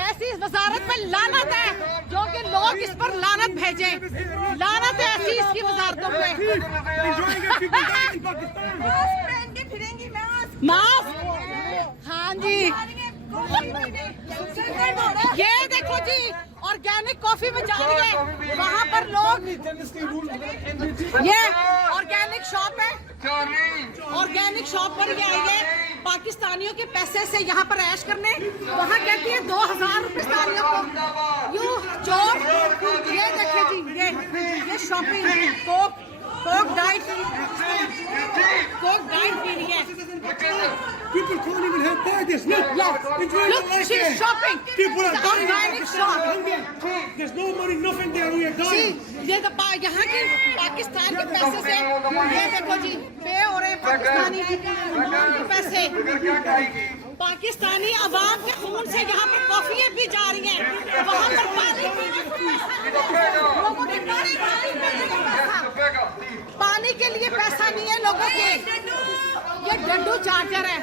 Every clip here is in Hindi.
ऐसी वजारत में लानत है जो कि लोग इस पर लानत भेजे। लानत है ऐसी इसकी वजारतों पे। मास्क, हाँ जी। ये देखो जी, ऑर्गेनिक कॉफी में जा रही है वहाँ पर लोग। ये ऑर्गेनिक शॉप है, ऑर्गेनिक शॉप पर ये आई है पाकिस्तानियों के पैसे से यहाँ पर ऐश करने। वहाँ कहती है 2000 पाकिस्तानियों को यू चोर। ये देखिए जी, ये शॉपिंग कोक डाइट पी रही है। People can't even help buy this. Look, she's shopping. People are dying. Organic shop. There's no money, nothing there. We are dying. ये यहाँ के पाकिस्तान के पैसे से, ये देखो जी, पे हो रहे पाकिस्तानी के पैसे। पाकिस्तानी अवाम के खून से यहाँ पर कॉफियाँ भी जा रही हैं। वहाँ पर पानी के लिए पैसा नहीं है लोगों के। ये डंडू चार्जर है,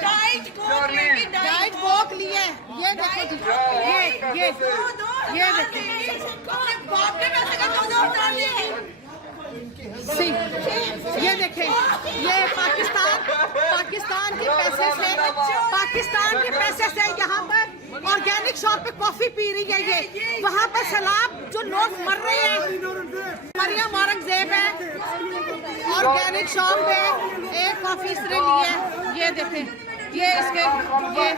डाइट कोक लिए। ये देखो जी, ये ये देखें, ये पाकिस्तान के पैसे से यहाँ पर ऑर्गेनिक शॉप पे कॉफी पी रही है। ये वहाँ पर सैलाब जो लोग मर रहे हैं। मरियम औरंगजेब है, ऑर्गेनिक शॉप पे एक कॉफी इसने ली है। ये देखें, ये इसके ये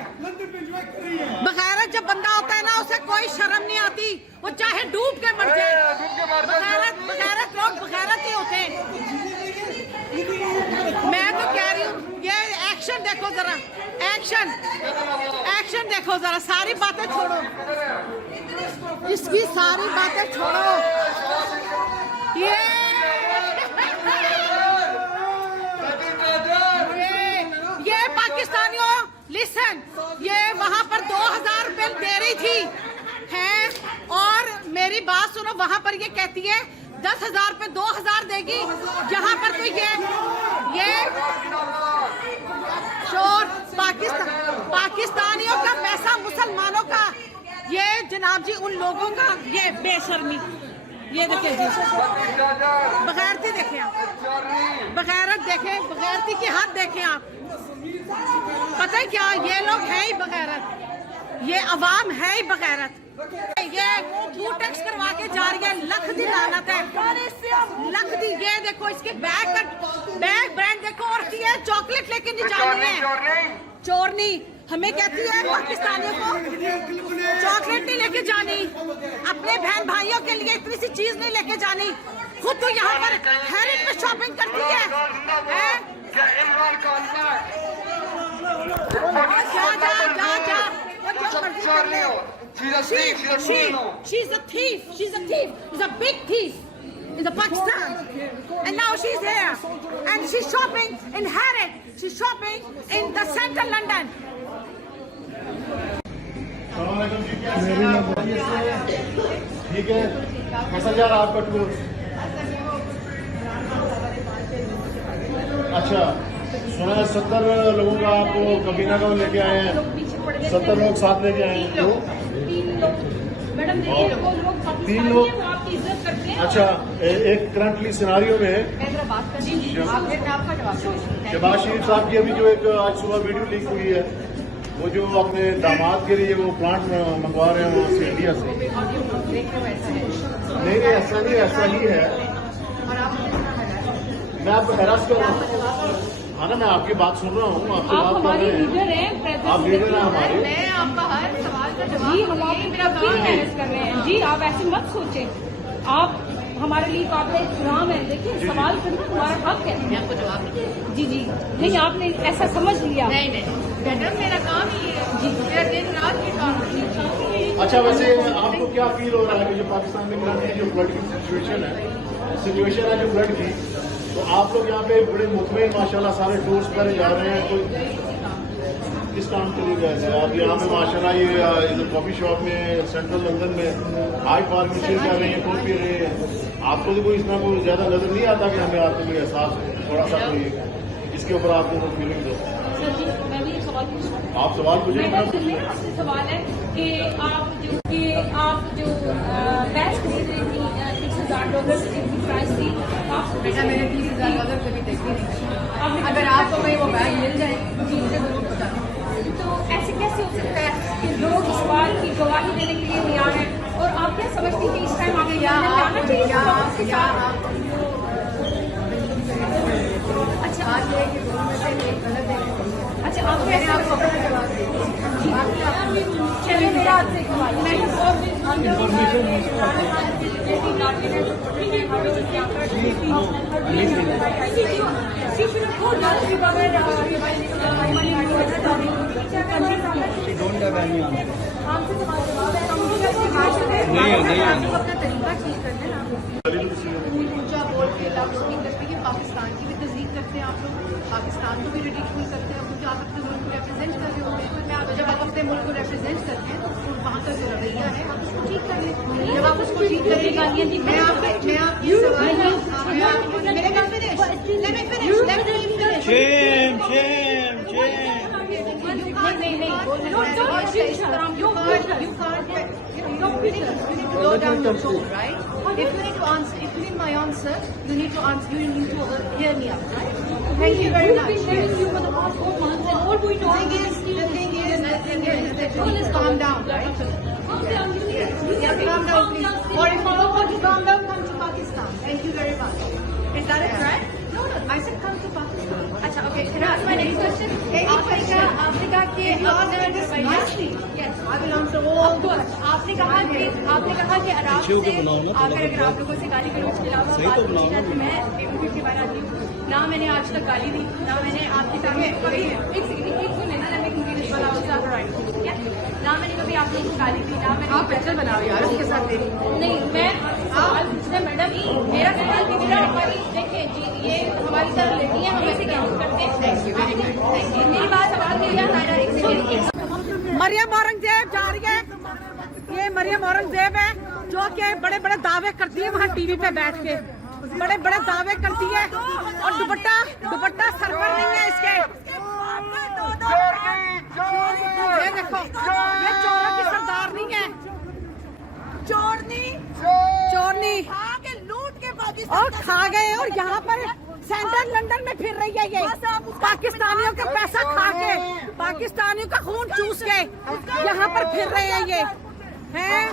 बगैरत जब बंदा होता है ना, उसे कोई शर्म नहीं आती, वो चाहे डूब के मर जाए। बगैरत लोग बगैरत ही होते हैं। मैं तो कह रही हूँ, ये एक्शन देखो जरा, एक्शन देखो जरा। सारी बातें छोड़ो, इसकी सारी बातें छोड़ो। ये पाकिस्तानियों लिसन, ये वहाँ पर 2000 रुपए दे रही थी है, और मेरी बात सुनो, वहाँ पर ये कहती है 10,000 पे 2000 देगी। यहाँ पर तो ये शोर पाकिस्तानियों का पैसा, मुसलमानों का, ये जनाब जी उन लोगों का, ये बेशर्मी। ये देखिए जी, बगैरती देखें आप, बगैरत देखें, बगैरती की हद देखें आप। पता है क्या, ये लोग हैं ही बगैरत, ये अवाम है ही बगैरत। ये फूड टैक्स करवा के जा रही है, लख दी लानत है, लख दी। ये देखो इसके बैग ब्रांड देखो, और ये चॉकलेट लेके नहीं जा रही है, चोरनी। हमें कहती है पाकिस्तानियों को चॉकलेट नहीं लेके जानी, अपने बहन भाइयों के लिए इतनी सी चीज नहीं लेके जानी। खुद तो यहाँ पर हैरिट में शॉपिंग करती है। She's a thief. She's a big thief. In the Pakistan, and now she's here, and she's shopping in Harrods. She's shopping in the central London. ठीक है, कैसा जा रहा आपका टूर? अच्छा, सुना है 70 लोगों का आपको कबीना का लेके आए हैं, 70 लोग साथ लेके आए हैं। तो 3 लोग। अच्छा, एक करंटली सिनारियो में शहबाज शरीफ साहब की अभी जो एक आज सुबह वीडियो लीक हुई है, वो जो अपने दामाद के लिए वो प्लांट मंगवा रहे हैं वहाँ से, इंडिया से। नहीं, ऐसा नहीं, ऐसा ही है। मैं आपको हैरास कर रहा हूँ। हाँ ना, मैं आपकी बात सुन रहा हूँ, आपसे बात कर रहे हैं। आप लीडर हैं हमारे। मैं आपका हर सवाल का जवाब जी, हम आपकी बहस कर रहे हैं जी। आप ऐसे मत सोचें, आप हमारे लिए काबिल इख्तिराम है। देखिए, सवाल करना हमारा हक है। मैं आपको जवाब जी जी नहीं, आपने ऐसा समझ लिया। नहीं, मैडम मेरा काम ही है जी, मेरा दिन रात की काम। अच्छा, वैसे आपको क्या फील हो रहा है कि जो पाकिस्तान में करंटली जो फ्लड की सिचुएशन है जो फ्लड की, तो आप लोग यहाँ पे बड़े मुतमईन माशाल्लाह सारे टूर्स पर जा रहे हैं। कोई किस काम के लिए गए थे आप यहाँ पे? माशाल्लाह ये कॉफी शॉप में सेंट्रल लंदन में हाई फार्मेसी कर रही है, कॉफी रही है। आपको तो कोई इसमें कोई ज्यादा नजर नहीं आता कि हमें आपको कोई एहसास थोड़ा सा कोई इसके ऊपर आपको फीलिंग दो? सर जी, मैं भी सवाल पूछना। आप सवाल पूछिए। मेरा दिल्ली आपसे सवाल है कि आप जो बैच खरीद रही थी $6,000 की प्राइस थी, आप बेटा मैंने $30,000 कभी देखी नहीं। आपने अगर आपको कहीं वो बैग मिल जाए जी मुझे जरूर बता। तो ऐसे कैसे हो सकता है कि लोग इस बात की गवाही देने के लिए तैयार हैं और आप क्या समझती हैं कि इस टाइम आगे आना चाहिए या आप अच्छा बात ये है कि दोनों में से एक गलत है। अच्छा आप मैंने आपको अपना जवाब दिया। चलिए मेरा आपसे एक सवाल आपको अपना तरीका ठीक करना है ना। ऊंचा बोल के लाउड स्पीकर पे पाकिस्तान की भी तस्दीक करते हैं आप लोग, पाकिस्तान को भी रिडिक्यूल करते हैं क्योंकि आप अपने मुल्क को रिप्रेजेंट कर रहे होते हैं। फिर जब आप अपने मुल्क को रिप्रेजेंट करते हैं तो वहाँ का जो रवैया है आप उसको ठीक कर लें। जब आप उसको ठीक करेंगे मैं आपके go down your tone, right? If you need to answer, if you need my answer, you need to answer. You need to hear me out, right? Thank you very much. The thing is, calm down, right? Yeah, calm down, please. Or if you don't want to calm down, come to Pakistan. Thank you very much. Is that it, right? No, I said come to Pakistan. अच्छा okay my next question Africa के Yes, I will answer all. आपने कहा कि आराम से अगर आप लोगों से गाली गलौज के अलावा बात पूछी जाती मैं बेवकूफ़ी के बारे आती हूँ ना मैंने आज तक गाली दी ना मैंने आपके सामने कभी ना मैंने कभी आप लोगों को गाली दी ना मैंने आप बेहतर बनाओ यार उसके साथ मेरी नहीं मैं सवाल पूछना मैडम मेरा सवाल देखिए जी ये हमारी तरह लेती है हम ऐसे क्या करते हैं मेरी बात सवाल मेरी मरियम औरंगजेब जा रही है। ये मरियम औरंगजेब है जो कि बड़े बड़े दावे करती है वहाँ टीवी पे बैठ के बड़े बड़े दावे करती है और दुपट्टा सर पर नहीं है इसके। ये देखो ये चोरों की सरदार नहीं है चोरनी लूट के पाकिस्तान और खा गए और यहाँ पर सेंट्रल लंदन में फिर रही है ये पाकिस्तानियों का पैसा खा के पाकिस्तानियों का खून चूस के यहाँ पर फिर रहे हैं ये हैं।